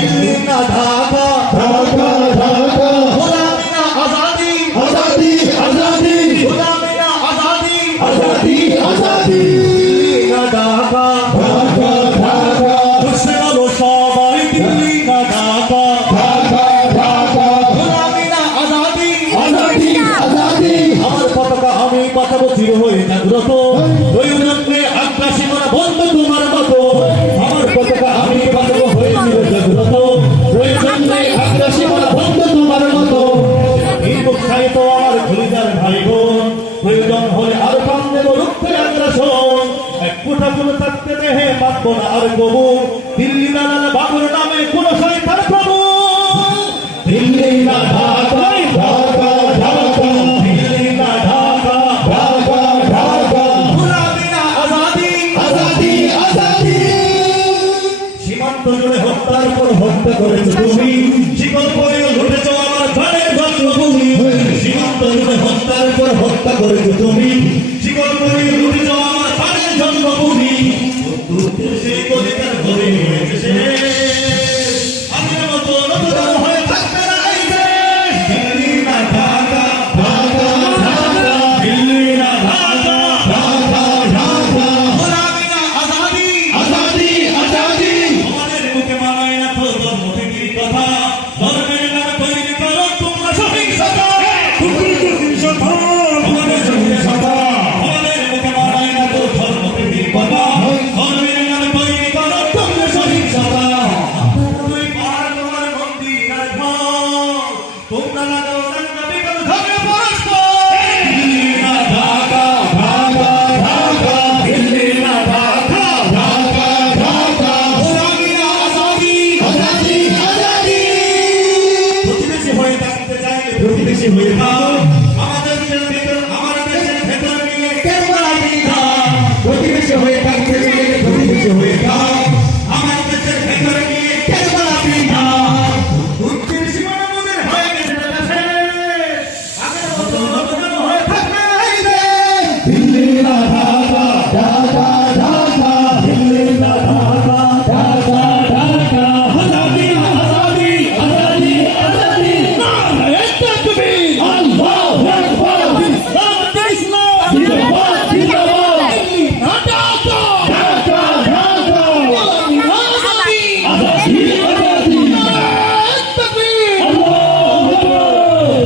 दिल्ली ना ढाका ढाका ढाका गुलामी ना आजादी आजादी आजादी गुलामी ना आजादी आजादी आजादी दिल्ली ना ढाका ढाका ढाका दुश्मन सबाई दिल्ली ना ढाका ढाका ढाका गुलामी ना आजादी आजादी आजादी আমার পতাকা আমি বাঁচাবো চির হয়ে জাগ্রত প্রয়োজনে আগ্রাসী করা বন্ধ তোমার মতো আমার পতাকা আমি বাঁচাবো হয়ে চির জাগ্রত প্রয়োজনে আগ্রাসী করা বন্ধ তোমার মতো এই উৎসাহিত আমার খলিদার ভাই বোন প্রয়োজন হলে আর প্রাণ দেব রুখতে আগ্রাসন এক ফুটা ফুলে থাকতে দেহে মানব না আর কবু দিল্লি দালাল বাবুর নামে কোন শয়তান প্রভু দিল্লি না ঢাকা ঢাকা ঢাকা দিল্লি না ঢাকা ঢাকা ঢাকা গুলামি না আজাদি আজাদি আজাদি সীমান্ত জুড়ে হত্যার পর হত্যা করেছো তুমি শিকল পরেও লুটেছ আমার ঘরের জন্মভূমি সীমান্ত জুড়ে হত্যার পর হত্যা করেছো তুমি শিকল পরেও লুটেছ আমার ঘরের জন্মভূমি সেই কলিকার ঘরে হয়েছে শেষ আগের মতো নতুন হয়ে থাকবে না এই দেশ দিল্লি না ঢাকা ঢাকা ঢাকা দিল্লি না ঢাকা ঢাকা ঢাকা গুলামি না আজাদি আজাদি আজাদি আমাদের মুখে মানায় না তো ধর্ম থেকে কথা ধর্মের নামে তৈরি করো তোমরা সহিংসতা আমাদের সহিংসতা আমাদের মুখে মানায় না তো ধর্ম থেকে কথা ধর্মের নামে তৈরি করো তোমরা সহিংসতা তুই পার তোমার মন্দির আর ঘর তোমরা লাগাও রান্না বিকল ধর্মে পরস্পর দিল্লি না ঢাকা ঢাকা ঢাকা দিল্লি না ঢাকা ঢাকা ঢাকা গোলামি না আজাদি আজাদি আজাদি প্রতিবেশী হয়ে থাকতে চাইলে প্রতিবেশী হয়ে থাকো আমাদের দেশের ভেতর আমার দেশের ভেতর নিয়ে কেন লাগি না প্রতিবেশী হয়ে থাকতে চাইলে প্রতিবেশী হয়ে থাকো আমার দেশের ভেতর নিয়ে কেন লাগি না উত্তর সীমানা মনে হয়ে গেছে দেশে আগের মতো নতুন হয়ে থাকবে এই দেশ দিল্লি না ঢাকা ঢাকা ঢাকা দিল্লি না ঢাকা ঢাকা ঢাকা আজাদি আজাদি আজাদি আজাদি নারে তাকবীর আল্লাহু আকবার ইসলাম জিন্দাবাদ জিন্দাবাদ না ঢাকা ঢাকা ঢাকা আজাদি আজাদি আজাদি তাকবীর আল্লাহু আকবার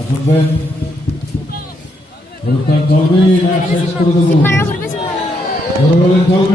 আসবেন অনুষ্ঠান চলবে না শেষ করে দেবো মারা করবে বলেন চলবে।